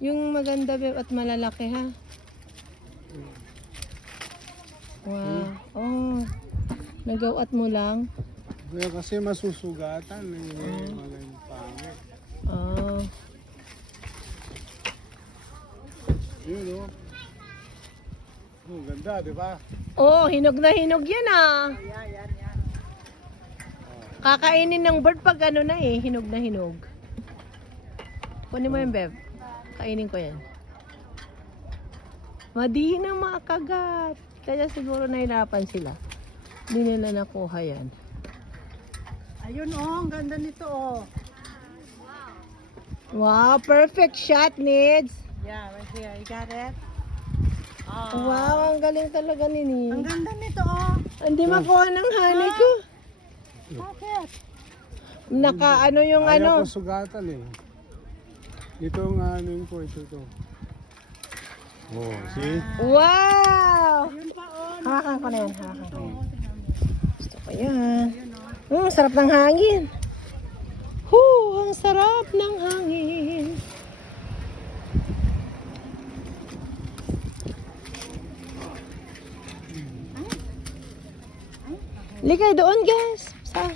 Yung maganda, Beb, at malalaki, ha? Wow. Oh. Nagawat mo lang? Kaya kasi masusugatan. Magandang pangit. Oh. Yun o. Ganda, di ba? Oh, hinog na hinog yan, ah. Kakainin ng bird pag ano na eh, hinog na hinog. Kunin mo yung Beb. Kainin ko yan. Madiin ang mga kagat. Kaya siguro nahirapan sila. Hindi nila nakuha yan. Ayun oh, ang ganda nito oh. Wow, perfect shot, Nids. Yeah, right here. You got it? Wow, ang galing talaga ni Nids. Ang ganda nito oh. Hindi makuha ng honey ko. Bakit? Naka ano yung Ayaw ano. ko sugatan eh. Ito nga ano yun ko, ito to. Oh, see? Wow! Yun pa oh. Hawakan ko na yan, hawakan ko yan. Gusto ko yan. Sarap ng hangin. Ang sarap ng hangin. Ligay doon, guys. Sa